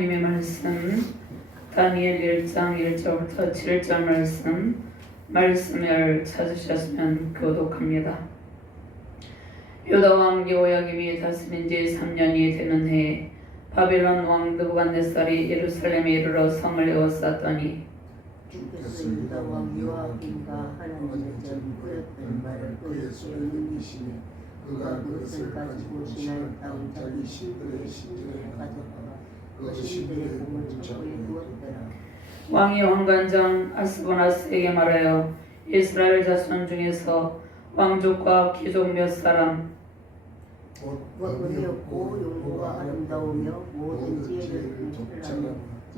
하나님의 말씀 다니엘 1장 1절부터 7절 말씀을 찾으셨으면 교독합니다. 유다 왕 여호야김이 다스린 지 3년이 되는 해에 바벨론 왕 느부갓네살이 예루살렘에 이르러 성을 에워쌌더니 주께서 유다 왕 여호야김과 하나님의 전 꾸렸던 말을 그의 손에 이시니 그가 그것을 가지고 시나이 땅 자기 신들의 신전에 가져다가 그 신들의 공을 창고에 두었더라. 왕이 왕관장 아스보나스에게 말하여 이스라엘 자손 중에서 왕족과 귀족 몇 사람 의미 없고 용모가 아름다우며 모든 지혜를 통찰하며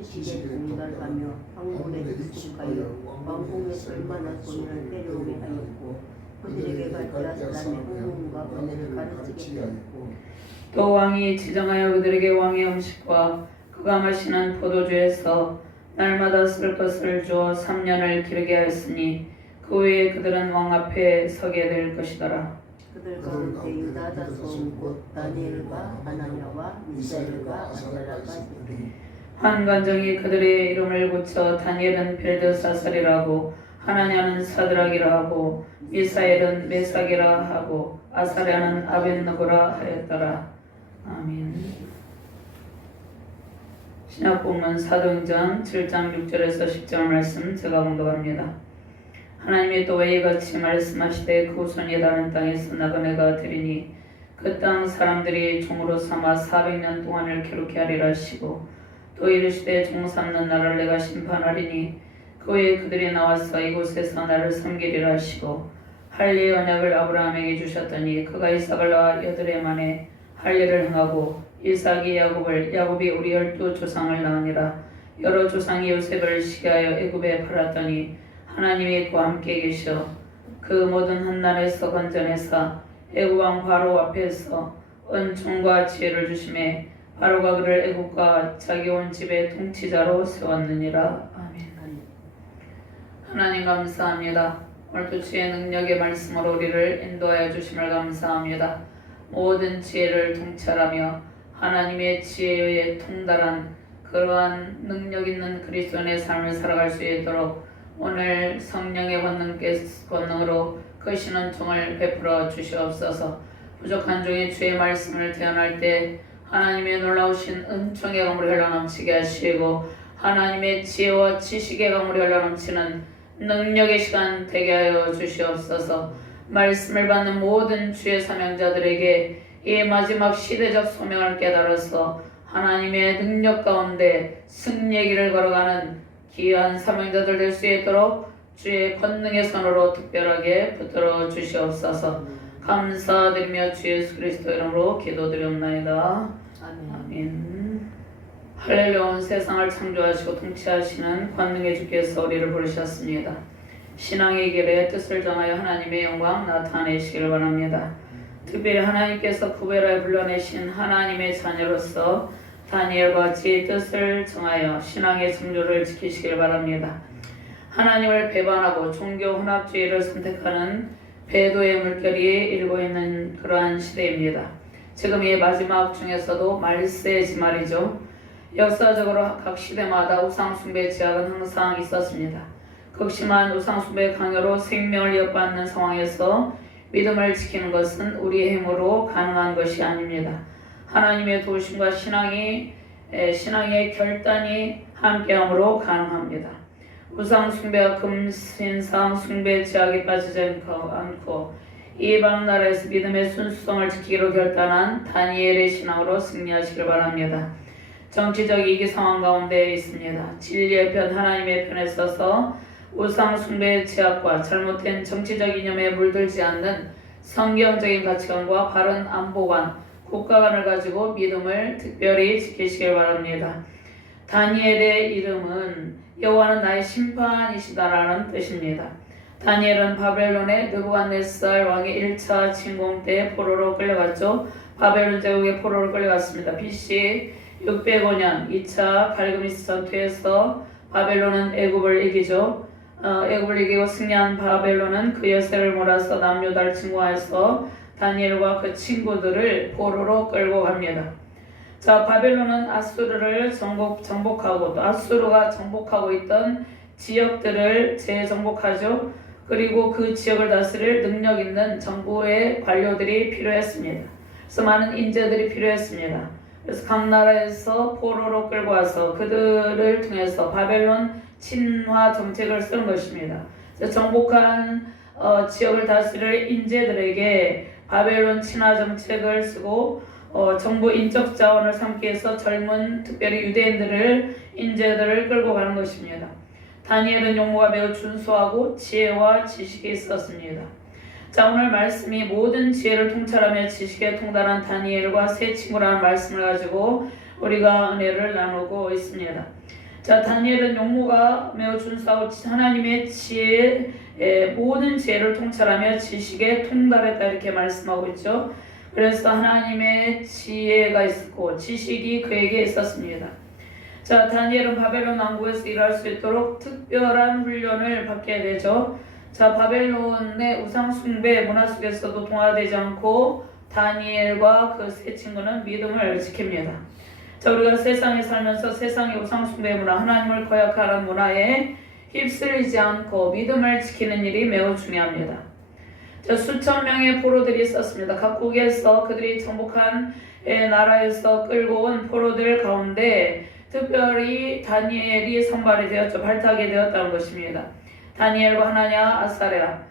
지식에 공달하며 황홀에 익숙하여 왕궁에서 얼마나 소년을 때려오게 하였고 그들에게 가르쳐 사람의 흥문과 은혜를 가르치게 하였고 또 왕이 지정하여 그들에게 왕의 음식과 그가 마시는 포도주에서 날마다 쓸 것을 주어 3년을 기르게 하였으니 그 후에 그들은 왕 앞에 서게 될 것이더라. 그들 가운데 유다 자손 곧 다니엘과 하나냐와 미사엘과 아사랴가 있으니 환관장이 그들의 이름을 고쳐 다니엘은 벨드사살이라고 하나냐는 사드락이라 하고 미사엘은 메삭이라 하고 아사랴는 아벤느고라 하였더라. 아멘. 신약본문 사도행전 7장 6절에서 10절 말씀 제가 공독합니다. 하나님이 또 이같이 말씀하시되 그 후손이 다른 땅에서 나그네가 되리니 그 땅 사람들이 종으로 삼아 400년 동안을 괴롭게 하리라 하시고 또 이르시되 종 삼는 나라를 내가 심판하리니 그 후에 그들이 나와서 이곳에서 나를 섬기리라 하시고 할례의 언약을 아브라함에게 주셨더니 그가 이삭을 낳아 8해 만에 할례를 행하고 이삭이 야곱이 우리 12조상을 낳으니라. 여러 조상이 요셉을 시기하여 애굽에 팔았더니 하나님이 그와 함께 계셔 그 모든 한난에서 건져내사 애굽 왕 바로 앞에서 은총과 지혜를 주심에 바로가 그를 애굽과 자기 온 집의 통치자로 세웠느니라. 아멘. 하나님 감사합니다. 오늘도 주의 능력의 말씀으로 우리를 인도하여 주심을 감사합니다. 모든 지혜를 통찰하며 하나님의 지혜에 통달한 그러한 능력 있는 그리스도인의 삶을 살아갈 수 있도록 오늘 성령의 권능으로 크신 은총을 베풀어 주시옵소서. 부족한 종의 주의 말씀을 대언할 때 하나님의 놀라우신 은총의 강물이 흘러넘치게 하시고 하나님의 지혜와 지식의 강물이 흘러넘치는 능력의 시간 되게 하여 주시옵소서. 말씀을 받는 모든 주의 사명자들에게 이 마지막 시대적 소명을 깨달아서 하나님의 능력 가운데 승리의 길을 걸어가는 귀한 사명자들 될 수 있도록 주의 권능의 손으로 특별하게 붙들어 주시옵소서. 감사드리며 주 예수 그리스도 이름으로 기도드리옵나이다. 아멘. 할렐루야. 온 세상을 창조하시고 통치하시는 권능의 주께서 우리를 부르셨습니다. 신앙의 길에 뜻을 정하여 하나님의 영광 나타내시길 바랍니다. 특별히 하나님께서 구별하여 불러내신 하나님의 자녀로서 다니엘과 같이 뜻을 정하여 신앙의 정조를 지키시길 바랍니다. 하나님을 배반하고 종교 혼합주의를 선택하는 배도의 물결이 일고 있는 그러한 시대입니다. 지금 이 마지막 중에서도 말세지 말이죠. 역사적으로 각 시대마다 우상숭배 제약은 항상 있었습니다. 극심한 우상숭배 강요로 생명을 이어받는 상황에서 믿음을 지키는 것은 우리의 힘으로 가능한 것이 아닙니다. 하나님의 도우심과 신앙의 결단이 함께함으로 가능합니다. 우상숭배와 금신상 숭배 제약에 빠지지 않고 이방 나라에서 믿음의 순수성을 지키기로 결단한 다니엘의 신앙으로 승리하시길 바랍니다. 정치적 위기 상황 가운데 있습니다. 진리의 편 하나님의 편에 서서 우상숭배의 제약과 잘못된 정치적 이념에 물들지 않는 성경적인 가치관과 바른 안보관, 국가관을 가지고 믿음을 특별히 지키시길 바랍니다. 다니엘의 이름은 여호와는 나의 심판이시다라는 뜻입니다. 다니엘은 바벨론의 느부갓네살 왕의 1차 침공 때 포로로 끌려갔죠. 바벨론 제국의 포로로 끌려갔습니다. BC 605년 2차 갈그미스 전투에서 바벨론은 애굽을 이기죠. 애굽을 이기고 승리한 바벨론은 그 여세를 몰아서 남유다를 침공해서 다니엘과 그 친구들을 포로로 끌고 갑니다. 자, 바벨론은 아수르를 정복하고 또 아수르가 정복하고 있던 지역들을 재정복하죠. 그리고 그 지역을 다스릴 능력 있는 정부의 관료들이 필요했습니다. 그래서 많은 인재들이 필요했습니다. 그래서 각 나라에서 포로로 끌고 와서 그들을 통해서 바벨론 친화 정책을 쓰는 것입니다. 그래서 정복한 지역을 다스릴 인재들에게 바벨론 친화 정책을 쓰고 정부 인적 자원을 삼기 위해서 젊은 특별히 유대인들을 인재들을 끌고 가는 것입니다. 다니엘은 용모가 매우 준수하고 지혜와 지식이 있었습니다. 자, 오늘 말씀이 모든 지혜를 통찰하며 지식에 통달한 다니엘과 세 친구라는 말씀을 가지고 우리가 은혜를 나누고 있습니다. 자, 다니엘은 용모가 매우 준수하고 하나님의 지혜에 모든 지혜를 통찰하며 지식에 통달했다 이렇게 말씀하고 있죠. 그래서 하나님의 지혜가 있었고 지식이 그에게 있었습니다. 자, 다니엘은 바벨론 왕국에서 일할 수 있도록 특별한 훈련을 받게 되죠. 자, 바벨론의 우상숭배 문화 속에서도 동화되지 않고 다니엘과 그 세 친구는 믿음을 지킵니다. 자, 우리가 세상에 살면서 세상의 우상숭배 문화, 하나님을 거역하는 문화에 휩쓸리지 않고 믿음을 지키는 일이 매우 중요합니다. 자, 수천 명의 포로들이 있었습니다. 각국에서 그들이 정복한 나라에서 끌고 온 포로들 가운데 특별히 다니엘이 선발이 되었죠. 발탁이 되었다는 것입니다. 다니엘과 하나냐, 아사랴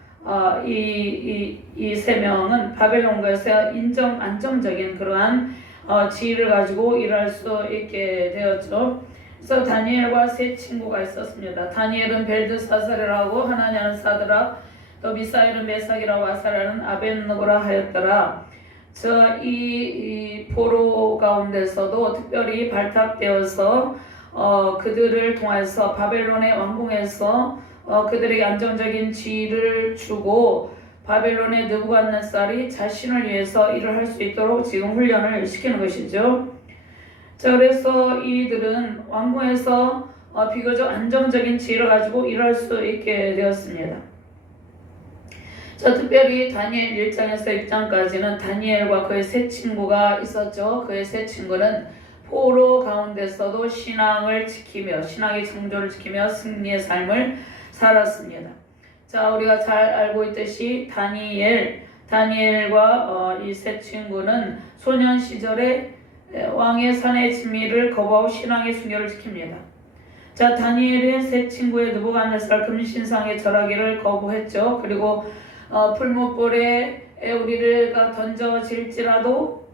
이 세 명은 바벨론과에서 안정적인 그러한 지위를 가지고 일할 수 있게 되었죠. 그래서 다니엘과 세 친구가 있었습니다. 다니엘은 벨드사살이라고, 하나냐는 사드락, 또 미사엘은 메삭이라고, 아사랴는 아벤느고라 하였더라. 이 포로 가운데서도 특별히 발탁되어서 그들을 통해서 바벨론의 왕궁에서 그들에게 안정적인 지위를 주고 바벨론의 느부갓네살이 자신을 위해서 일을 할 수 있도록 지금 훈련을 시키는 것이죠. 자, 그래서 이들은 왕궁에서 비교적 안정적인 지위를 가지고 일할 수 있게 되었습니다. 자, 특별히 다니엘 1장에서 6장까지는 다니엘과 그의 세 친구가 있었죠. 그의 세 친구는 포로 가운데서도 신앙을 지키며 신앙의 정조를 지키며 승리의 삶을 살았습니다. 자, 우리가 잘 알고 있듯이 다니엘과 이 세 친구는 소년 시절에 왕의 산의 진미를 거부하고 신앙의 순결을 지킵니다. 자, 다니엘의 세 친구의 느부갓네살 금신상에 절하기를 거부했죠. 그리고 풀무불에 우리가 던져질지라도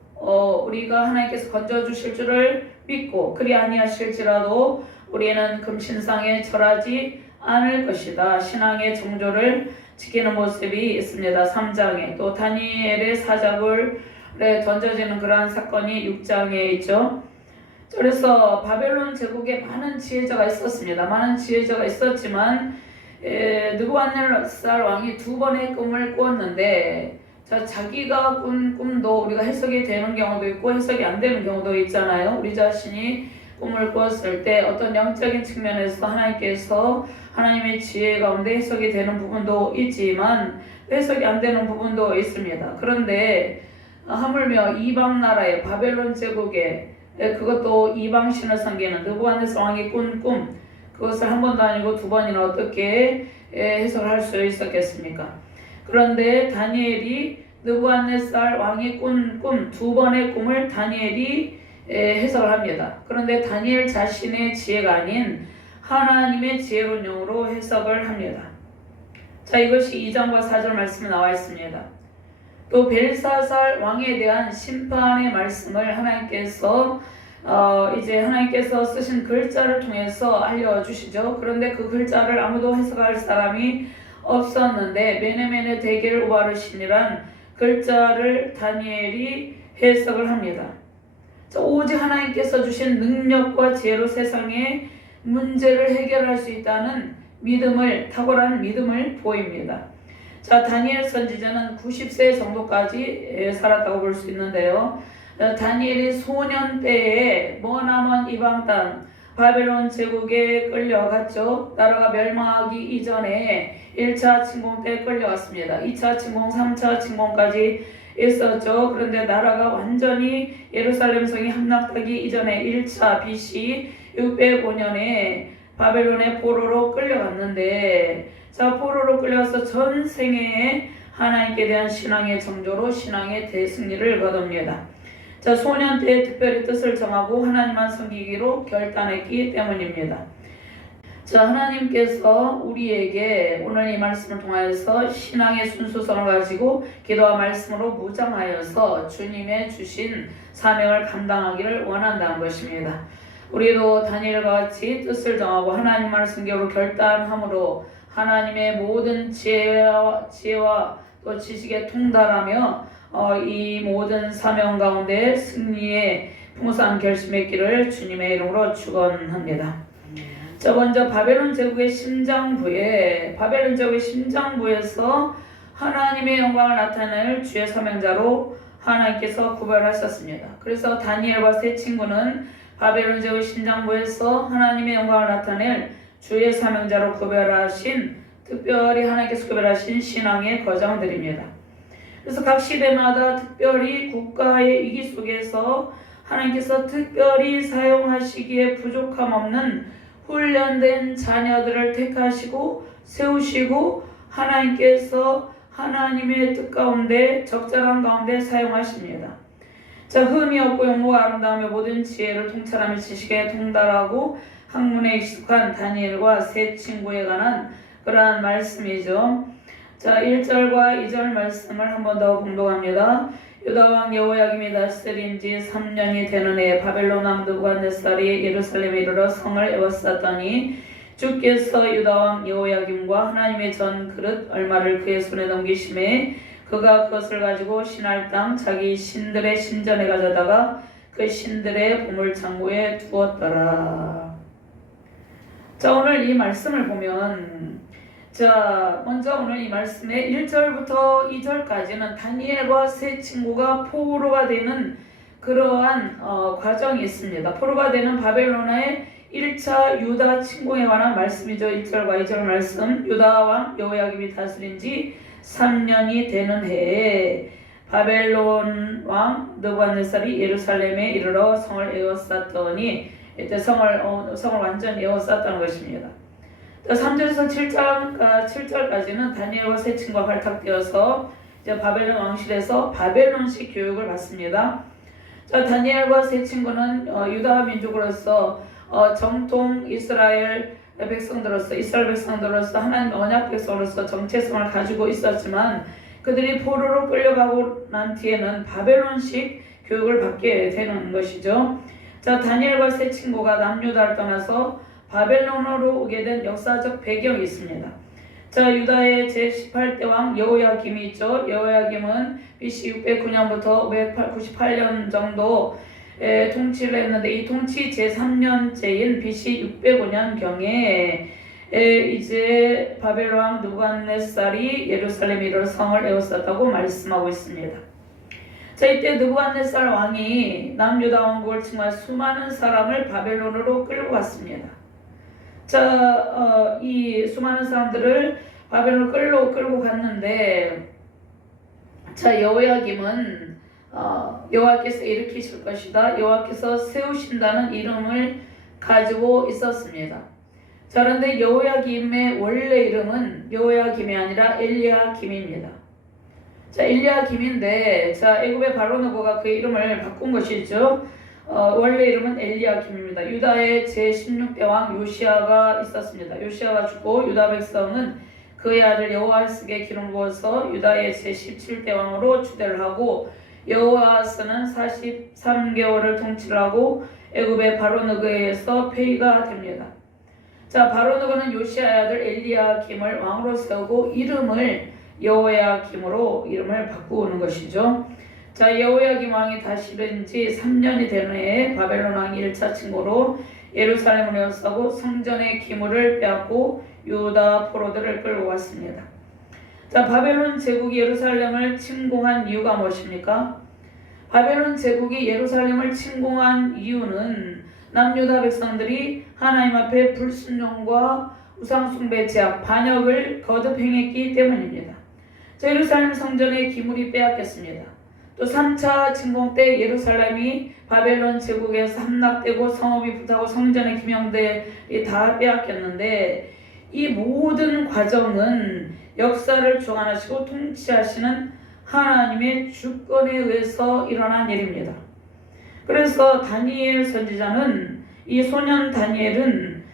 우리가 하나님께서 건져주실 줄을 믿고 그리 아니하실지라도 우리는 금신상에 절하지 않을 것이다. 신앙의 정조를 지키는 모습이 있습니다. 3장에 또 다니엘의 사자굴에 던져지는 그러한 사건이 6장에 있죠. 그래서 바벨론 제국에 많은 지혜자가 있었습니다. 많은 지혜자가 있었지만 느부갓네살 왕이 2번의 꿈을 꾸었는데 자, 자기가 꾼 꿈도 우리가 해석이 되는 경우도 있고 해석이 안 되는 경우도 있잖아요. 우리 자신이 꿈을 꾸었을 때 어떤 영적인 측면에서 하나님께서 하나님의 지혜 가운데 해석이 되는 부분도 있지만 해석이 안 되는 부분도 있습니다. 그런데 하물며 이방 나라의 바벨론 제국에 그것도 이방 신을 섬기는 느부갓네살 왕이 꾼 꿈, 그것을 한 번도 아니고 2번이나 어떻게 해석을 할 수 있었겠습니까? 그런데 다니엘이 느부갓네살 왕이 꾼 꿈, 2번의 꿈을 다니엘이 해석을 합니다. 그런데 다니엘 자신의 지혜가 아닌 하나님의 지혜로운 영으로 해석을 합니다. 자, 이것이 2장과 4절 말씀에 나와 있습니다. 또 벨사살 왕에 대한 심판의 말씀을 하나님께서 이제 하나님께서 쓰신 글자를 통해서 알려주시죠. 그런데 그 글자를 아무도 해석할 사람이 없었는데 메네메네 데겔 우바르신이란 글자를 다니엘이 해석을 합니다. 오직 하나님께서 주신 능력과 지혜로 세상의 문제를 해결할 수 있다는 탁월한 믿음을 보입니다. 자, 다니엘 선지자는 90세 정도까지 살았다고 볼 수 있는데요. 다니엘이 소년 때에 머나먼 이방 땅 바벨론 제국에 끌려갔죠. 나라가 멸망하기 이전에 1차 침공 때 끌려갔습니다. 2차 침공, 3차 침공까지 있었죠. 그런데 나라가 완전히 예루살렘 성이 함락되기 이전에 1차 BC 605년에 바벨론의 포로로 끌려갔는데, 자, 포로로 끌려서 전 생애에 하나님께 대한 신앙의 정조로 신앙의 대승리를 거둡니다. 자, 소년 때 특별히 뜻을 정하고 하나님만 섬기기로 결단했기 때문입니다. 자, 하나님께서 우리에게 오늘 이 말씀을 통하여서 신앙의 순수성을 가지고 기도와 말씀으로 무장하여서 주님의 주신 사명을 감당하기를 원한다는 것입니다. 우리도 다니엘과 같이 뜻을 정하고 하나님만을 섬기기로 결단함으로 하나님의 모든 지혜와 또 지식에 통달하며 이 모든 사명 가운데 승리의 풍성한 결심했기를 주님의 이름으로 축원합니다. 자, 먼저 바벨론 제국의 심장부에서 하나님의 영광을 나타낼 주의 사명자로 하나님께서 구별하셨습니다. 그래서 다니엘과 세 친구는 바벨론 제국의 심장부에서 하나님의 영광을 나타낼 주의 사명자로 특별히 하나님께서 구별하신 신앙의 거장들입니다. 그래서 각 시대마다 특별히 국가의 위기 속에서 하나님께서 특별히 사용하시기에 부족함 없는 훈련된 자녀들을 택하시고 세우시고 하나님께서 하나님의 뜻 가운데 적절한 가운데 사용하십니다. 자, 흠이 없고 영모가 아름다우며 모든 지혜를 통찰하며 지식에 통달하고 학문에 익숙한 다니엘과 세 친구에 관한 그러한 말씀이죠. 자, 1절과 2절 말씀을 한 번 더 공독합니다. 유다왕 여호야김이 다스린 지 3년이 되는 해에 바벨론 왕 느부갓네살이 예루살렘에 이르러 성을 에워쌌더니 주께서 유다왕 여호야김과 하나님의 전 그릇 얼마를 그의 손에 넘기심에 그가 그것을 가지고 신할 땅 자기 신들의 신전에 가져다가 그 신들의 보물창고에 두었더라. 자, 오늘 이 말씀을 보면, 자, 먼저 오늘 이 말씀의 1절부터 2절까지는 다니엘과 세 친구가 포로가 되는 그러한 과정이 있습니다. 포로가 되는 바벨론의 1차 유다 침공에 관한 말씀이죠. 1절과 2절 말씀. 유다 왕 여호야김이 다스린 지 3년이 되는 해에 바벨론 왕 느부갓네살이 예루살렘에 이르러 성을 에워쌌더니, 이때 성을 완전히 에워쌌다는 것입니다. 3절에서 7절까지는 다니엘과 세 친구가 발탁되어서 이제 바벨론 왕실에서 바벨론식 교육을 받습니다. 자, 다니엘과 세 친구는 유다 민족으로서 정통 이스라엘 백성들로서 하나님 언약 백성으로서 정체성을 가지고 있었지만 그들이 포로로 끌려가고 난 뒤에는 바벨론식 교육을 받게 되는 것이죠. 자, 다니엘과 세 친구가 남유다를 떠나서 바벨론으로 오게 된 역사적 배경이 있습니다. 자, 유다의 제18대 왕 여호야김이 있죠. 여호야김은 BC 609년부터 598년 정도 통치를 했는데 이 통치 제3년째인 BC 605년경에 이제 바벨론 왕 느부갓네살이 예루살렘 이르러 성을 에워쌌다고 말씀하고 있습니다. 자, 이때 느부갓네살 왕이 남유다 왕국을 정말 수많은 사람을 바벨론으로 끌고 갔습니다. 자, 이 수많은 사람들을 바벨론으로 끌고 갔는데, 자, 여호야김은 여호와께서 일으키실 것이다, 여호와께서 세우신다는 이름을 가지고 있었습니다. 자, 그런데 여호야김의 원래 이름은 여호야김이 아니라 엘리야김입니다. 자, 엘리야김인데, 자, 애굽의 바로느고가 그 이름을 바꾼 것이죠. 원래 이름은 엘리야김입니다. 유다의 제16대 왕 요시아가 있었습니다. 요시아가 죽고 유다 백성은 그의 아들 여호아스에게 기름 부어서 유다의 제17대 왕으로 추대를 하고, 여호아스는 43개월을 통치를 하고 애굽의 바로느고에 의해서 폐위가 됩니다. 자, 바로느고는 요시아의 아들 엘리야김을 왕으로 세우고 이름을 여호야김으로 이름을 바꾸는 것이죠. 자, 여호야김 왕이 다스린 지 3년이 되는 해에 바벨론 왕이 1차 침공으로 예루살렘을 에워싸고 성전의 기물을 빼앗고 유다 포로들을 끌고 왔습니다. 자, 바벨론 제국이 예루살렘을 침공한 이유가 무엇입니까? 바벨론 제국이 예루살렘을 침공한 이유는 남유다 백성들이 하나님 앞에 불순종과 우상숭배 제약, 반역을 거듭 행했기 때문입니다. 자, 예루살렘 성전의 기물이 빼앗겼습니다. 또 3차 침공 때 예루살렘이 바벨론 제국에서 함락되고 성읍이 불타고 성전의 기명들이 다 빼앗겼는데 이 모든 과정은 역사를 주관하시고 통치하시는 하나님의 주권에 의해서 일어난 일입니다. 그래서 다니엘 선지자는 이 소년 다니엘은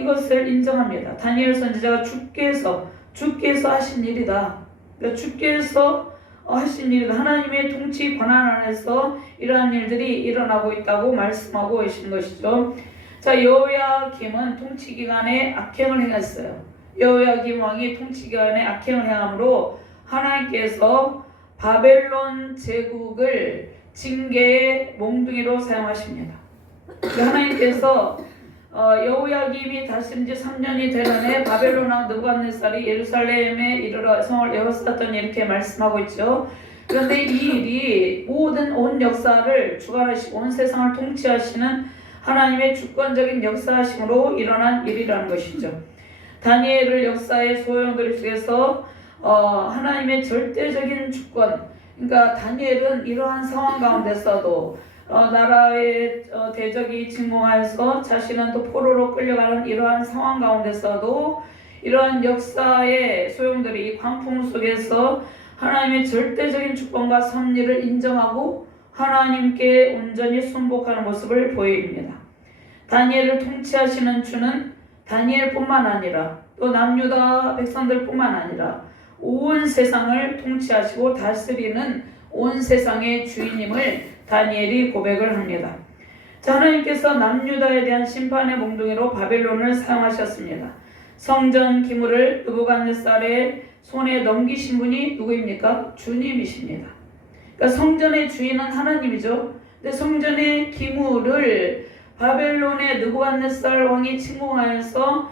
이것을 인정합니다. 다니엘 선지자가 주께서 하신 일이다. 그러니까 주께서 하신 일이다. 하나님의 통치 권한 안에서 이러한 일들이 일어나고 있다고 말씀하고 계신 것이죠. 자, 여호야김은 통치 기간에 악행을 행했어요. 여호야김 왕이 통치 기간에 악행을 행함으로 하나님께서 바벨론 제국을 징계의 몽둥이로 사용하십니다. 하나님께서 여호야김이 다스린 지 3년이 되는 해 바벨론 왕 느부갓네살이 예루살렘에 이르러 성을 에워쌌더니 이렇게 말씀하고 있죠. 그런데 이 일이 모든 온 역사를 주관하시고 온 세상을 통치하시는 하나님의 주권적인 역사하심으로 일어난 일이라는 것이죠. 다니엘을 역사의 소용돌이 속에서 하나님의 절대적인 주권, 그러니까 다니엘은 이러한 상황 가운데서도 나라의 대적이 침공하여서 자신은 또 포로로 끌려가는 이러한 상황 가운데서도 이러한 역사의 소용돌이 이 광풍 속에서 하나님의 절대적인 주권과 섭리를 인정하고 하나님께 온전히 순복하는 모습을 보입니다. 다니엘을 통치하시는 주는 다니엘뿐만 아니라 또 남유다 백성들뿐만 아니라 온 세상을 통치하시고 다스리는 온 세상의 주인임을 다니엘이 고백을 합니다. 자, 하나님께서 남유다에 대한 심판의 몽둥이로 바벨론을 사용하셨습니다. 성전 기물을 느부갓네살의 손에 넘기신 분이 누구입니까? 주님이십니다. 그러니까 성전의 주인은 하나님이죠. 근데 성전의 기물을 바벨론의 느부갓네살 왕이 침공하여서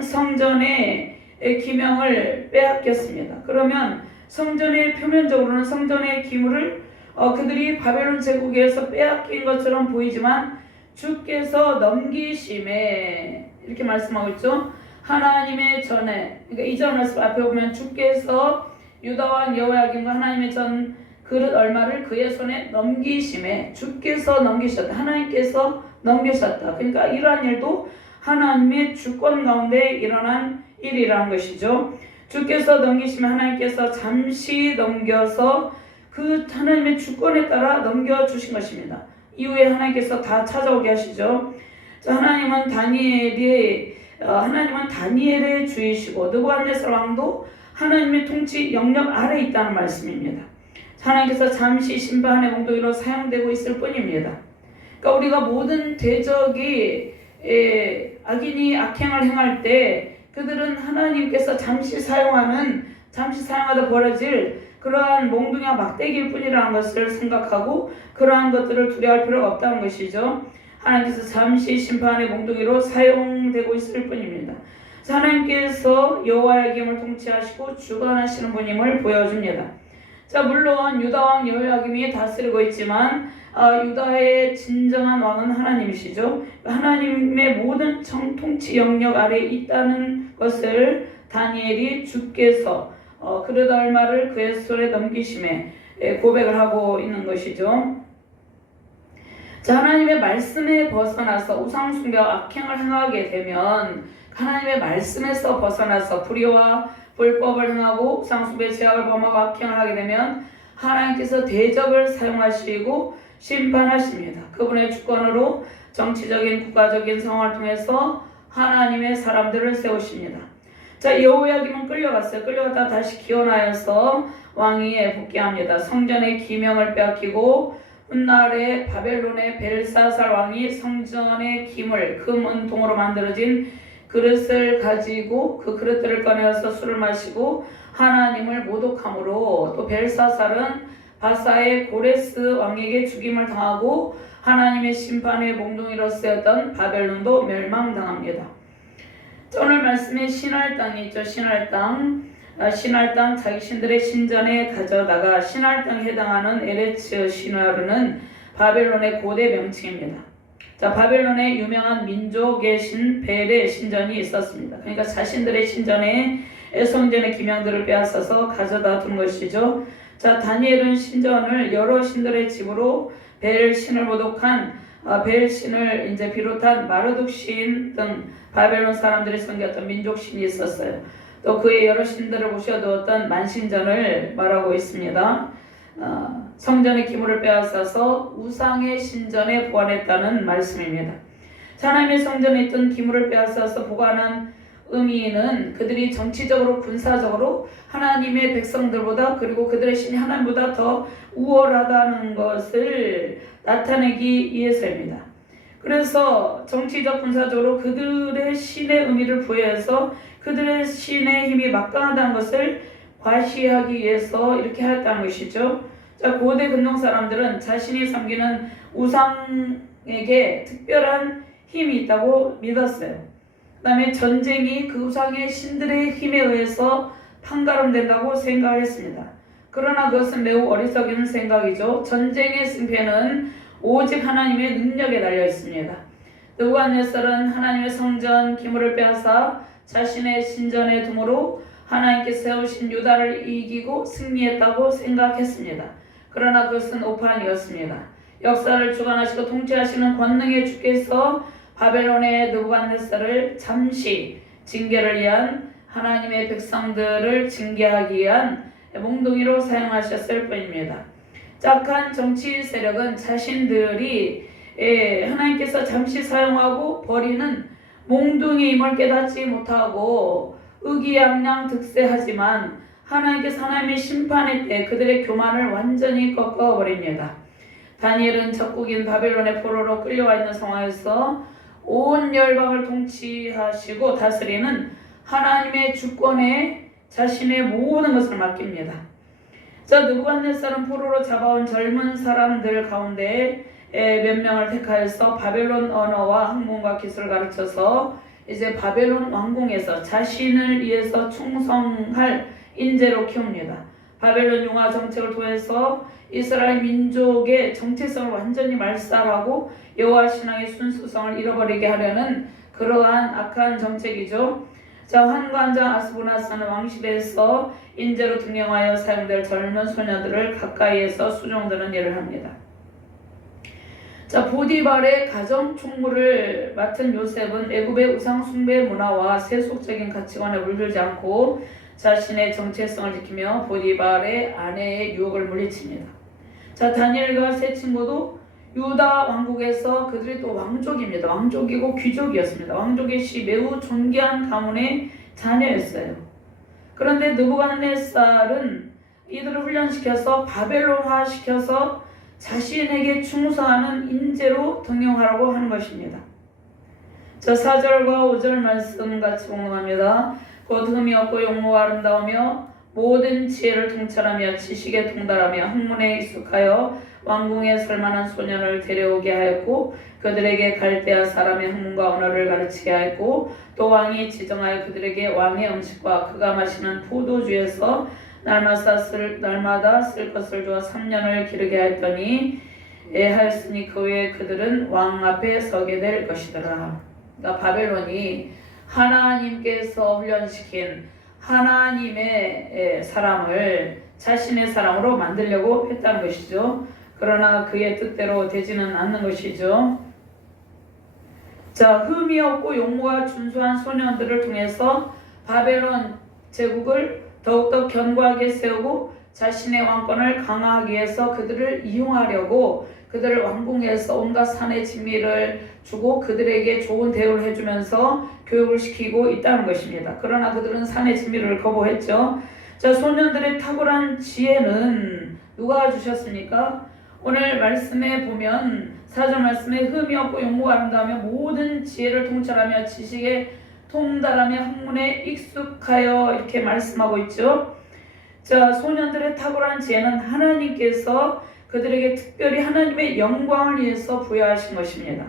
성전의 기명을 빼앗겼습니다. 그러면 성전의 표면적으로는 성전의 기물을 그들이 바벨론 제국에서 빼앗긴 것처럼 보이지만 주께서 넘기심에 이렇게 말씀하고 있죠. 하나님의 전에, 그러니까 이전 말씀 앞에 보면 주께서 유다왕 여호야김과 하나님의 전 그릇 얼마를 그의 손에 넘기심에 주께서 넘기셨다. 하나님께서 넘기셨다. 그러니까 이러한 일도 하나님의 주권 가운데 일어난 일이라는 것이죠. 주께서 넘기시면 하나님께서 잠시 넘겨서 그 하나님의 주권에 따라 넘겨주신 것입니다. 이후에 하나님께서 다 찾아오게 하시죠. 하나님은 다니엘의 주이시고 느부갓네살 왕도 하나님의 통치 영역 아래에 있다는 말씀입니다. 하나님께서 잠시 심판의 몽둥이로 사용되고 있을 뿐입니다. 그러니까 우리가 모든 대적이 악인이 악행을 행할 때 그들은 하나님께서 잠시 사용하다 벌어질 그러한 몽둥이와 막대기일 뿐이라는 것을 생각하고 그러한 것들을 두려워할 필요가 없다는 것이죠. 하나님께서 잠시 심판의 몽둥이로 사용되고 있을 뿐입니다. 하나님께서 여호야김을 통치하시고 주관하시는 분임을 보여줍니다. 자, 물론 유다왕 여호야김이 다스리고 있지만 유다의 진정한 왕은 하나님이시죠. 하나님의 모든 통치 영역 아래에 있다는 것을 다니엘이 주께서 그릇 얼마를 그의 손에 넘기심에 고백을 하고 있는 것이죠. 자, 하나님의 말씀에 벗어나서 우상숭배와 악행을 행하게 되면 하나님의 말씀에서 벗어나서 불의와 불법을 행하고 우상숭배 제약을 범하고 악행을 하게 되면 하나님께서 대적을 사용하시고 심판하십니다. 그분의 주권으로 정치적인 국가적인 상황을 통해서 하나님의 사람들을 세우십니다. 자, 여호야김은 끌려갔어요. 끌려갔다가 다시 기원하여서 왕위에 복귀합니다. 성전의 기명을 빼앗기고 훗날에 바벨론의 벨사살 왕이 성전의 기물, 금, 은, 동으로 만들어진 그릇을 가지고 그 그릇들을 꺼내어서 술을 마시고 하나님을 모독함으로 또 벨사살은 바사의 고레스 왕에게 죽임을 당하고 하나님의 심판의 몽둥이로 쓰였던 바벨론도 멸망당합니다. 오늘 말씀에 신할 땅이 있죠. 신할 땅 자기 신들의 신전에 가져다가 신할 땅에 해당하는 에레츠 시누아르는 바벨론의 고대 명칭입니다. 자, 바벨론의 유명한 민족의 신 벨의 신전이 있었습니다. 그러니까 자신들의 신전에 성전의 기명들을 빼앗아서 가져다 둔 것이죠. 자, 다니엘은 신전을 여러 신들의 집으로 벨 신을 모독한 벨 신을 이제 비롯한 마르둑 신 등 바벨론 사람들이 섬겼던 민족 신이 있었어요. 또 그의 여러 신들을 모셔두었던 만신전을 말하고 있습니다. 성전의 기물을 빼앗아서 우상의 신전에 보관했다는 말씀입니다. 하나님의 성전에 있던 기물을 빼앗아서 보관한 의미는 그들이 정치적으로 군사적으로 하나님의 백성들보다 그리고 그들의 신이 하나님보다 더 우월하다는 것을 나타내기 위해서입니다. 그래서 정치적 군사적으로 그들의 신의 의미를 부여해서 그들의 신의 힘이 막강하다는 것을 과시하기 위해서 이렇게 하였다는 것이죠. 자, 고대 근동 사람들은 자신이 섬기는 우상에게 특별한 힘이 있다고 믿었어요. 그 다음에 전쟁이 그 우상의 신들의 힘에 의해서 판가름된다고 생각을 했습니다. 그러나 그것은 매우 어리석은 생각이죠. 전쟁의 승패는 오직 하나님의 능력에 달려 있습니다. 느부갓네살은 하나님의 성전 기물을 빼앗아 자신의 신전에 둠으로 하나님께 세우신 유다를 이기고 승리했다고 생각했습니다. 그러나 그것은 오판이었습니다. 역사를 주관하시고 통치하시는 권능의 주께서 바벨론의 느부갓네살을 잠시 징계를 위한 하나님의 백성들을 징계하기 위한 몽둥이로 사용하셨을 뿐입니다. 짝한 정치 세력은 자신들이 하나님께서 잠시 사용하고 버리는 몽둥이임을 깨닫지 못하고 의기양양 득세하지만 하나님께서 하나님의 심판의 때 그들의 교만을 완전히 꺾어버립니다. 다니엘은 적국인 바벨론의 포로로 끌려와 있는 상황에서 온 열방을 통치하시고 다스리는 하나님의 주권에 자신의 모든 것을 맡깁니다. 자, 느부갓네살은 포로로 잡아온 젊은 사람들 가운데 몇 명을 택하여서 바벨론 언어와 학문과 기술을 가르쳐서 이제 바벨론 왕궁에서 자신을 위해서 충성할 인재로 키웁니다. 바벨론 융화 정책을 통해서 이스라엘 민족의 정체성을 완전히 말살하고 여호와 신앙의 순수성을 잃어버리게 하려는 그러한 악한 정책이죠. 자, 환관장 아스부나스는 왕실에서 인재로 등용하여 사용될 젊은 소녀들을 가까이에서 수종드는 일을 합니다. 자, 보디발의 가정 총무를 맡은 요셉은 애굽의 우상 숭배 문화와 세속적인 가치관에 물들지 않고 자신의 정체성을 지키며 보디발의 아내의 유혹을 물리칩니다. 자, 다니엘과 세 친구도 유다 왕국에서 그들이 또 왕족입니다. 왕족이고 귀족이었습니다. 왕족의 시 매우 존귀한 가문의 자녀였어요. 그런데 느부갓네살은 이들을 훈련시켜서 바벨론화 시켜서 자신에게 충성하는 인재로 등용하라고 하는 것입니다. 자, 4절과 5절 말씀 같이 공감합니다. 곧 흠이 없고 용모가 아름다우며 모든 지혜를 통찰하며 지식에 통달하며 학문에 익숙하여 왕궁에 설만한 소년을 데려오게 하였고 그들에게 갈대아 사람의 학문과 언어를 가르치게 하였고 또 왕이 지정하여 그들에게 왕의 음식과 그가 마시는 포도주에서 날마다 쓸 것을 주어 3년을 기르게 하였더니 하였으니 그 후에 그들은 왕 앞에 서게 될 것이더라. 그러니까 바벨론이 하나님께서 훈련시킨 하나님의 사람을 자신의 사람으로 만들려고 했다는 것이죠. 그러나 그의 뜻대로 되지는 않는 것이죠. 자, 흠이 없고 용모가 준수한 소년들을 통해서 바벨론 제국을 더욱더 견고하게 세우고 자신의 왕권을 강화하기 위해서 그들을 이용하려고 그들을 왕궁에서 온갖 산의 진미를 주고 그들에게 좋은 대우를 해주면서 교육을 시키고 있다는 것입니다. 그러나 그들은 산의 진미를 거부했죠. 자, 소년들의 탁월한 지혜는 누가 주셨습니까? 오늘 말씀에 보면 4절 말씀에 흠이 없고 용모가 아름다우며 모든 지혜를 통찰하며 지식에 통달하며 학문에 익숙하여 이렇게 말씀하고 있죠. 자, 소년들의 탁월한 지혜는 하나님께서 그들에게 특별히 하나님의 영광을 위해서 부여하신 것입니다.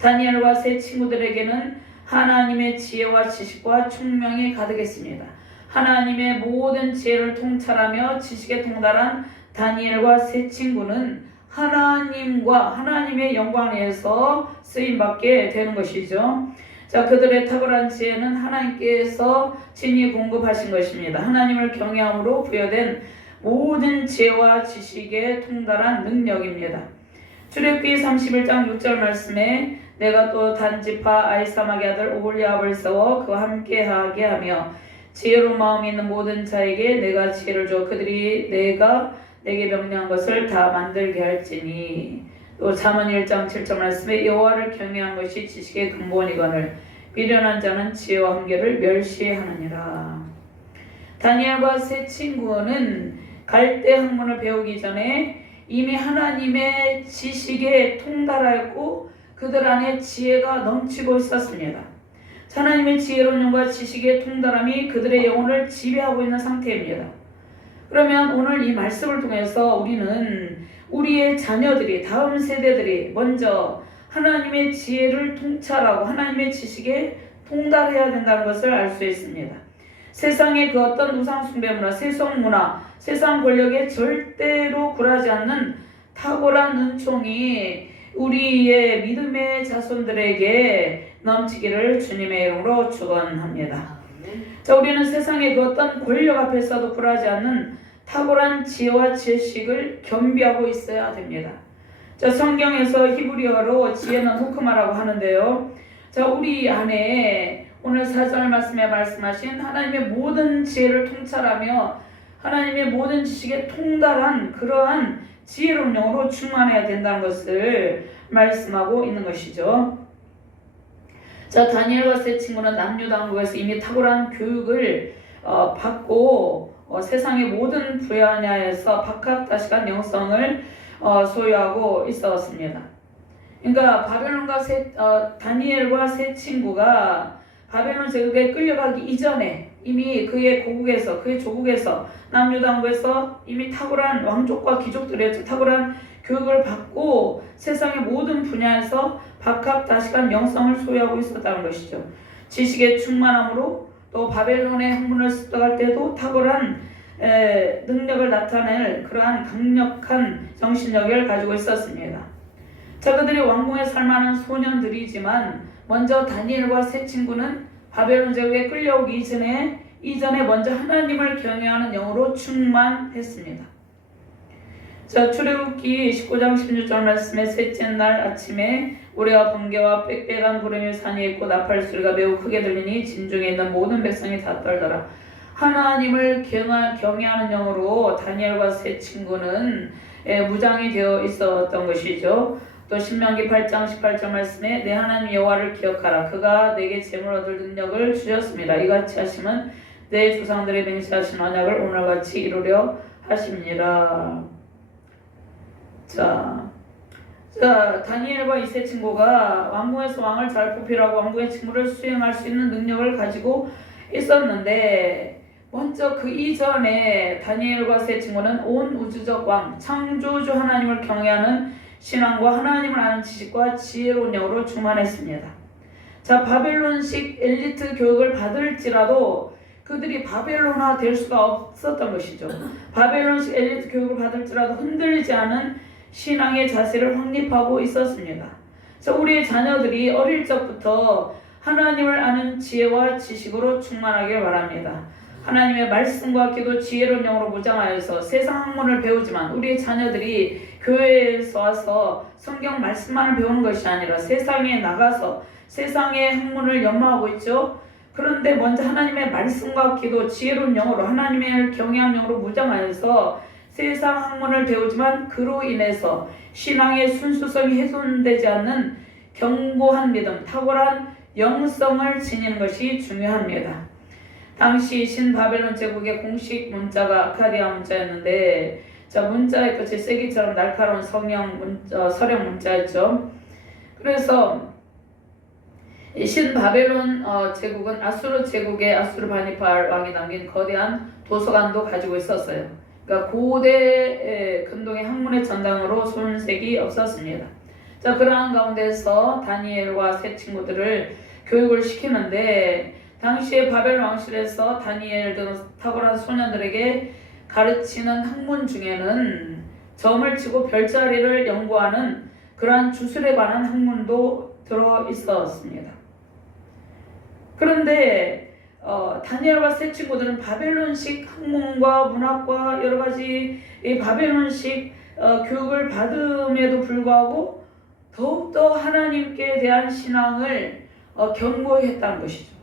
다니엘과 세 친구들에게는 하나님의 지혜와 지식과 총명이 가득했습니다. 하나님의 모든 지혜를 통찰하며 지식에 통달한 다니엘과 세 친구는 하나님과 하나님의 영광을 위해서 쓰임받게 되는 것이죠. 자, 그들의 탁월한 지혜는 하나님께서 친히 공급하신 것입니다. 하나님을 경외함으로 부여된 모든 지혜와 지식의 통달한 능력입니다. 출애굽기 31장 6절 말씀에 내가 또 단지파 아히사막의 아들 오홀리압을 세워 그와 함께하게 하며 지혜로운 마음이 있는 모든 자에게 내가 지혜를 줘 그들이 내가 내게 명령한 것을 다 만들게 할지니. 또 잠언 1장 7절 말씀에 여호와를 경외한 것이 지식의 근본이거늘 미련한 자는 지혜와 한계를 멸시하느니라. 다니엘과 세 친구는 갈대 학문을 배우기 전에 이미 하나님의 지식에 통달하였고 그들 안에 지혜가 넘치고 있었습니다. 하나님의 지혜로운 영과 지식의 통달함이 그들의 영혼을 지배하고 있는 상태입니다. 그러면 오늘 이 말씀을 통해서 우리는 우리의 자녀들이, 다음 세대들이 먼저 하나님의 지혜를 통찰하고 하나님의 지식에 통달해야 된다는 것을 알 수 있습니다. 세상의 그 어떤 우상 숭배 문화, 세속 문화, 세상 권력에 절대로 굴하지 않는 탁월한 은총이 우리의 믿음의 자손들에게 넘치기를 주님의 이름으로 축원합니다. 자, 우리는 세상의 그 어떤 권력 앞에서도 굴하지 않는 탁월한 지혜와 지식을 겸비하고 있어야 됩니다. 자, 성경에서 히브리어로 지혜는 후크마라고 하는데요. 자, 우리 안에 오늘 4절 말씀에 말씀하신 하나님의 모든 지혜를 통찰하며 하나님의 모든 지식에 통달한 그러한 지혜로운 영으로 충만해야 된다는 것을 말씀하고 있는 것이죠. 자, 다니엘과 세 친구는 남유다국에서 이미 탁월한 교육을 받고 세상의 모든 분야에서 박학다식한 영성을 소유하고 있었습니다. 그러니까 바벨론과 다니엘과 세 친구가 바벨론 제국에 끌려가기 이전에 이미 그의 고국에서, 그의 조국에서, 남유다국에서 이미 탁월한 왕족과 귀족들의 탁월한 교육을 받고 세상의 모든 분야에서 박학다식한 영성을 소유하고 있었다는 것이죠. 지식의 충만함으로 또 바벨론의 학문을 습득할 때도 탁월한 능력을 나타낼 그러한 강력한 정신력을 가지고 있었습니다. 자, 그들이 왕궁에 살만한 소년들이지만 먼저 다니엘과 세 친구는 바벨론 제국에 끌려오기 이전에 먼저 하나님을 경외하는 영으로 충만했습니다. 자, 출애굽기 19장 16절 말씀에 셋째 날 아침에 우레와 번개와 빽빽한 구름이 산에 있고 나팔 소리가 매우 크게 들리니 진중에 있는 모든 백성이 다 떨더라. 하나님을 경외하는 영으로 다니엘과 세 친구는 무장이 되어 있었던 것이죠. 또 신명기 8장 18절 말씀에 내 하나님 여호와를 기억하라. 그가 내게 재물 얻을 능력을 주셨습니다. 이같이 하시면 내 조상들의 맹세하신 언약을 오늘같이 이루려 하십니다. 자, 다니엘과 이 세 친구가 왕궁에서 왕을 잘 뽑히라고 왕궁의 직무를 수행할 수 있는 능력을 가지고 있었는데 먼저 그 이전에 다니엘과 세 친구는 온 우주적 왕, 창조주 하나님을 경외하는 신앙과 하나님을 아는 지식과 지혜로운 영으로 충만했습니다. 자, 바벨론식 엘리트 교육을 받을지라도 그들이 바벨론화 될 수가 없었던 것이죠. 바벨론식 엘리트 교육을 받을지라도 흔들리지 않은 신앙의 자세를 확립하고 있었습니다. 자, 우리의 자녀들이 어릴 적부터 하나님을 아는 지혜와 지식으로 충만하길 바랍니다. 하나님의 말씀과 기도 지혜로운 영으로 무장하여서 세상 학문을 배우지만 우리의 자녀들이 교회에서 와서 성경 말씀만을 배우는 것이 아니라 세상에 나가서 세상의 학문을 연마하고 있죠. 그런데 먼저 하나님의 말씀과 기도 지혜로운 영으로 하나님의 경외하는 영으로 무장하여서 세상 학문을 배우지만 그로 인해서 신앙의 순수성이 훼손되지 않는 견고한 믿음, 탁월한 영성을 지니는 것이 중요합니다. 당시 신바벨론 제국의 공식 문자가 아카디아 문자였는데, 자, 문자의 끝이 쐐기처럼 날카로운 서령 문자였죠. 그래서 신바벨론 제국은 아수르 제국의 아수르바니팔 왕이 남긴 거대한 도서관도 가지고 있었어요. 그러니까 고대 근동의 학문의 전당으로 손색이 없었습니다. 자, 그러한 가운데서 다니엘과 세 친구들을 교육을 시키는데 당시에 바벨 왕실에서 다니엘 등 탁월한 소년들에게 가르치는 학문 중에는 점을 치고 별자리를 연구하는 그러한 주술에 관한 학문도 들어 있었습니다. 그런데 다니엘과 세 친구들은 바벨론식 학문과 문학과 여러 가지 이 바벨론식 교육을 받음에도 불구하고 더욱더 하나님께 대한 신앙을 견고했다는 것이죠.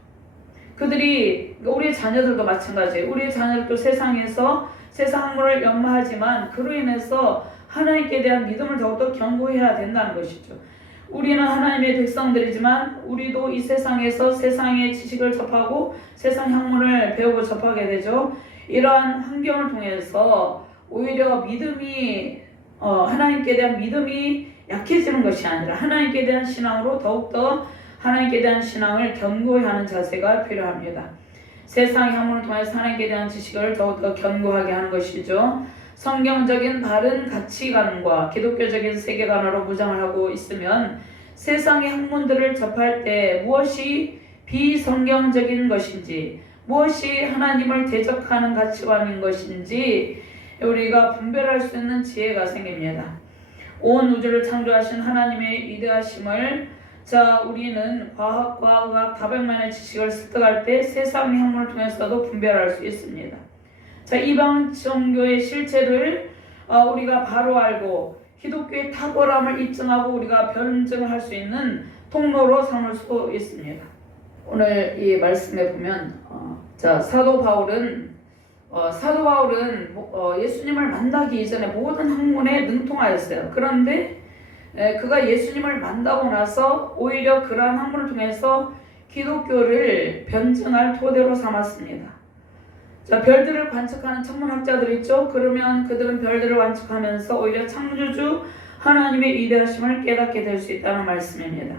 그들이 우리 자녀들도 마찬가지예요. 우리 자녀들도 세상에서 세상 학문을 연마하지만 그로 인해서 하나님께 대한 믿음을 더욱더 견고해야 된다는 것이죠. 우리는 하나님의 백성들이지만 우리도 이 세상에서 세상의 지식을 접하고 세상 학문을 배우고 접하게 되죠. 이러한 환경을 통해서 오히려 믿음이 하나님께 대한 믿음이 약해지는 것이 아니라 하나님께 대한 신앙으로 더욱더 하나님께 대한 신앙을 견고히 하는 자세가 필요합니다. 세상의 학문을 통해서 하나님께 대한 지식을 더욱더 견고하게 하는 것이죠. 성경적인 바른 가치관과 기독교적인 세계관으로 무장을 하고 있으면 세상의 학문들을 접할 때 무엇이 비성경적인 것인지 무엇이 하나님을 대적하는 가치관인 것인지 우리가 분별할 수 있는 지혜가 생깁니다. 온 우주를 창조하신 하나님의 위대하심을 우리는 과학과 의학 다백면의 지식을 습득할 때 세상의 학문을 통해서도 분별할 수 있습니다. 이방 종교의 실체를 우리가 바로 알고 기독교의 탁월함을 입증하고 우리가 변증을 할 수 있는 통로로 삼을 수 있습니다. 오늘 이 말씀에 보면 사도 바울은 예수님을 만나기 이전에 모든 학문에 능통하였어요. 그런데 그가 예수님을 만나고 나서 오히려 그러한 학문을 통해서 기독교를 변증할 토대로 삼았습니다. 별들을 관측하는 천문학자들 있죠. 그러면 그들은 별들을 관측하면서 오히려 창조주 하나님의 위대하심을 깨닫게 될 수 있다는 말씀입니다.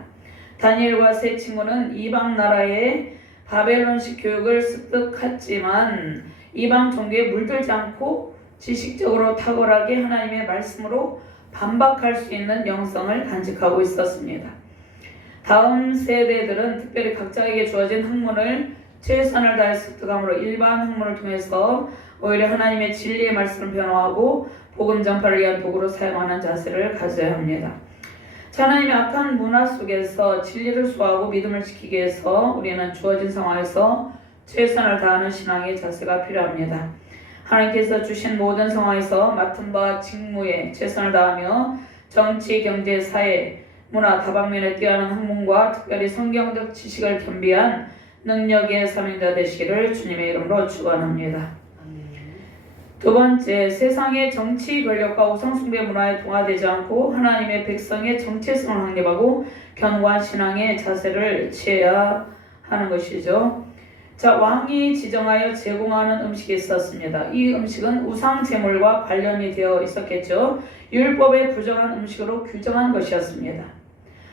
다니엘과 세 친구는 이방 나라의 바벨론식 교육을 습득했지만 이방 종교에 물들지 않고 지식적으로 탁월하게 하나님의 말씀으로 반박할 수 있는 영성을 간직하고 있었습니다. 다음 세대들은 특별히 각자에게 주어진 학문을 최선을 다해 습득함으로 일반 학문을 통해서 오히려 하나님의 진리의 말씀을 변화하고 복음 전파를 위한 도구로 사용하는 자세를 가져야 합니다. 하나님의 악한 문화 속에서 진리를 수호하고 믿음을 지키기 위해서 우리는 주어진 상황에서 최선을 다하는 신앙의 자세가 필요합니다. 하나님께서 주신 모든 상황에서 맡은 바 직무에 최선을 다하며 정치, 경제, 사회, 문화 다방면에 뛰어난 학문과 특별히 성경적 지식을 겸비한 능력의 사명자 되시기를 주님의 이름으로 축원합니다. 두 번째, 세상의 정치 권력과 우상숭배 문화에 동화되지 않고 하나님의 백성의 정체성을 확립하고 견고한 신앙의 자세를 취해야 하는 것이죠. 왕이 지정하여 제공하는 음식이 있었습니다. 이 음식은 우상 제물과 관련이 되어 있었겠죠. 율법에 부정한 음식으로 규정한 것이었습니다.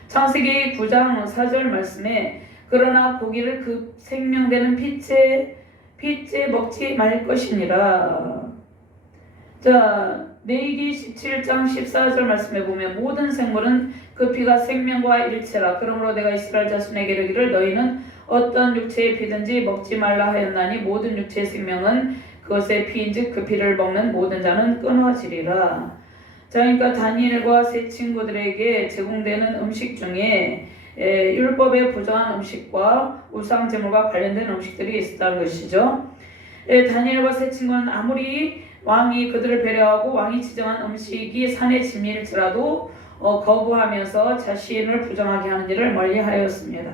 창세기 9장 4절 말씀에 그러나 고기를 그 생명되는 핏째 먹지 말 것이니라. 레위기 17장 14절 말씀에 보면 모든 생물은 그 피가 생명과 일체라. 그러므로 내가 이스라엘 자손에게 이르기를 너희는 어떤 육체의 피든지 먹지 말라 하였나니 모든 육체의 생명은 그것의 피인즉 그 피를 먹는 모든 자는 끊어지리라. 그러니까 다니엘과 세 친구들에게 제공되는 음식 중에 율법에 부정한 음식과 우상 제물과 관련된 음식들이 있었다는 것이죠. 다니엘과 세 친구는 아무리 왕이 그들을 배려하고 왕이 지정한 음식이 산의 진미일지라도 거부하면서 자신을 부정하게 하는 일을 멀리하였습니다.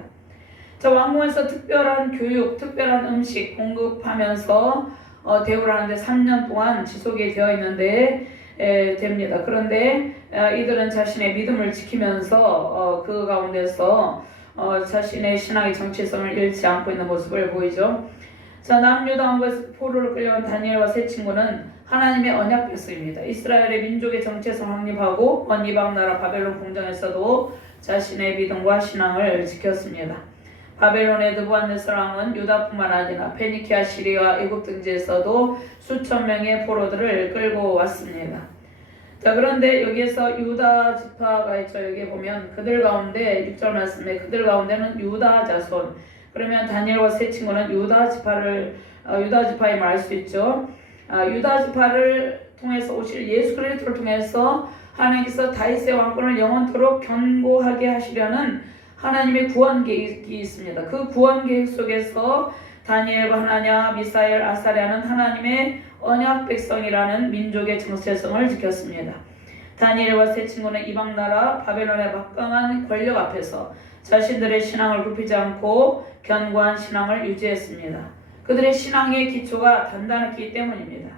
왕궁에서 특별한 교육, 특별한 음식 공급하면서 대우를 하는데 3년 동안 지속이 되어 있는데 됩니다. 그런데 이들은 자신의 믿음을 지키면서 그 가운데서 자신의 신앙의 정체성을 잃지 않고 있는 모습을 보이죠. 남유다 왕국에서 포로로 끌려온 다니엘과 세 친구는 하나님의 언약 백성입니다. 이스라엘의 민족의 정체성을 확립하고 온 이방 나라 바벨론 궁정에서도 자신의 믿음과 신앙을 지켰습니다. 바벨론의 느부갓네살 왕은 유다뿐만 아니라 페니키아, 시리아, 애굽 등지에서도 수천 명의 포로들을 끌고 왔습니다. 그런데 여기에서 유다 지파가 있죠. 여기 보면 그들 가운데 6절 말씀에 그들 가운데는 유다 자손. 그러면 다니엘과 세 친구는 유다 지파임을 알 수 있죠. 유다 지파를 통해서 오실 예수 그리스도를 통해서 하나님께서 다윗의 왕권을 영원토록 견고하게 하시려는 하나님의 구원 계획이 있습니다. 그 구원 계획 속에서 다니엘과 하나냐, 미사엘, 아사랴는 하나님의 언약 백성이라는 민족의 정체성을 지켰습니다. 다니엘과 세 친구는 이방 나라 바벨론의 막강한 권력 앞에서 자신들의 신앙을 굽히지 않고 견고한 신앙을 유지했습니다. 그들의 신앙의 기초가 단단했기 때문입니다.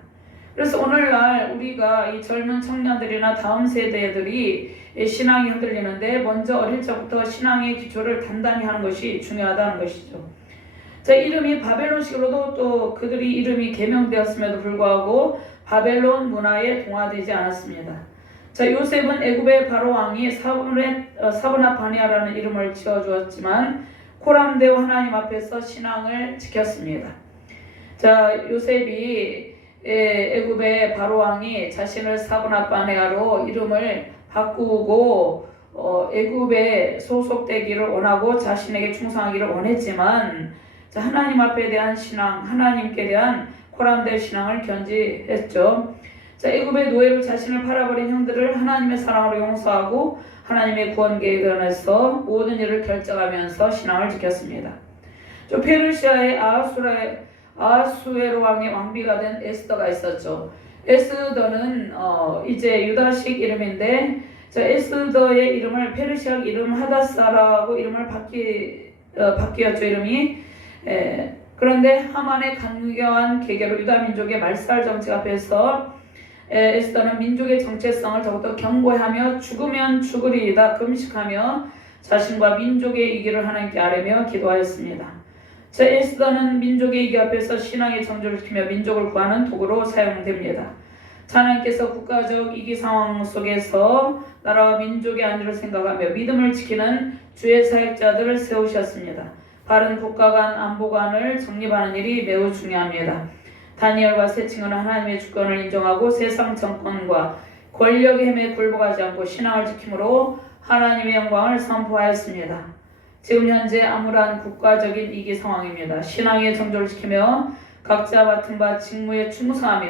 그래서 오늘날 우리가 이 젊은 청년들이나 다음 세대들이 신앙이 흔들리는데 먼저 어릴 적부터 신앙의 기초를 단단히 하는 것이 중요하다는 것이죠. 자, 이름이 바벨론식으로도 또 그들이 이름이 개명되었음에도 불구하고 바벨론 문화에 동화되지 않았습니다. 자, 요셉은 애굽의 바로 왕이 사브나파니아라는 이름을 지어주었지만 코람데오 하나님 앞에서 신앙을 지켰습니다. 자, 요셉이 애굽의 바로 왕이 자신을 사브나파네아로 이름을 바꾸고 애굽에 소속되기를 원하고 자신에게 충성하기를 원했지만 자, 하나님 앞에 대한 신앙, 하나님께 대한 코람데 신앙을 견지했죠. 자, 애굽의 노예로 자신을 팔아버린 형들을 하나님의 사랑으로 용서하고 하나님의 구원 계획에 안에서 모든 일을 결정하면서 신앙을 지켰습니다. 저 페르시아의 아하수에로 왕의 왕비가 된 에스더가 있었죠. 에스더는 이제 유다식 이름인데 자, 에스더의 이름을 페르시아 이름 하다사라고 이름을 바뀌었죠. 이름이. 그런데 하만의 간교한 계계로 유다 민족의 말살 정책 앞에서 에스더는 민족의 정체성을 더욱더 견고하며 죽으면 죽으리이다 금식하며 자신과 민족의 이기를 하나님께 아뢰며 기도하였습니다. 자, 에스더는 민족의 이기 앞에서 신앙의 정조를 지키며 민족을 구하는 도구로 사용됩니다. 하나님께서 국가적 이기 상황 속에서 나라와 민족의 안위를 생각하며 믿음을 지키는 주의 사역자들을 세우셨습니다. 바른 국가 간 안보관을 정립하는 일이 매우 중요합니다. 다니엘과 세 친구는 하나님의 주권을 인정하고 세상 정권과 권력의 힘에 굴복하지 않고 신앙을 지킴으로 하나님의 영광을 선포하였습니다. 지금 현재 암울한 국가적인 위기 상황입니다. 신앙의 정조를 지키며 각자 맡은 바 직무에 충성하며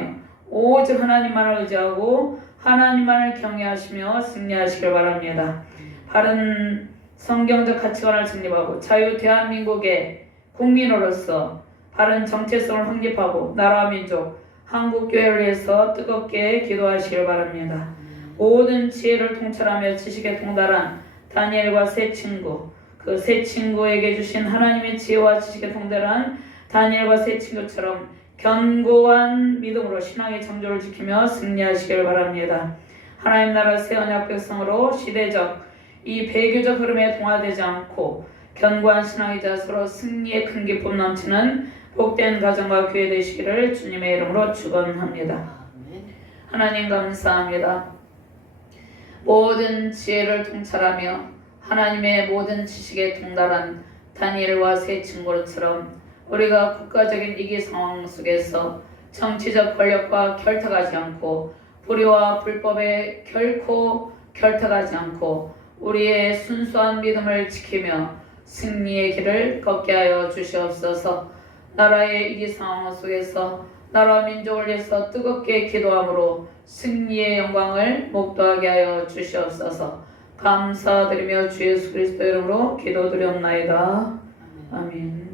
오직 하나님만을 의지하고 하나님만을 경외하시며 승리하시길 바랍니다. 바른 성경적 가치관을 정립하고 자유 대한민국의 국민으로서 바른 정체성을 확립하고 나라와 민족, 한국교회를 위해서 뜨겁게 기도하시길 바랍니다. 모든 지혜를 통찰하며 지식에 동달한 다니엘과 세 친구, 그 세 친구에게 주신 하나님의 지혜와 지식에 동달한 다니엘과 세 친구처럼 견고한 믿음으로 신앙의 정조를 지키며 승리하시길 바랍니다. 하나님 나라 새 언약 백성으로 시대적 이 배교적 흐름에 동화되지 않고 견고한 신앙의 자세로 승리의 큰 기쁨 넘치는 복된 가정과 교회 되시기를 주님의 이름으로 축원합니다. 하나님 감사합니다. 모든 지혜를 통찰하며 하나님의 모든 지식에 동달한 다니엘과 세 친구처럼 우리가 국가적인 위기 상황 속에서 정치적 권력과 결탁하지 않고 불의와 불법에 결코 결탁하지 않고 우리의 순수한 믿음을 지키며 승리의 길을 걷게 하여 주시옵소서. 나라의 위기 상황 속에서 나라와 민족을 위해서 뜨겁게 기도함으로 승리의 영광을 목도하게 하여 주시옵소서. 감사드리며 주 예수 그리스도 이름으로 기도드리옵나이다. 아멘.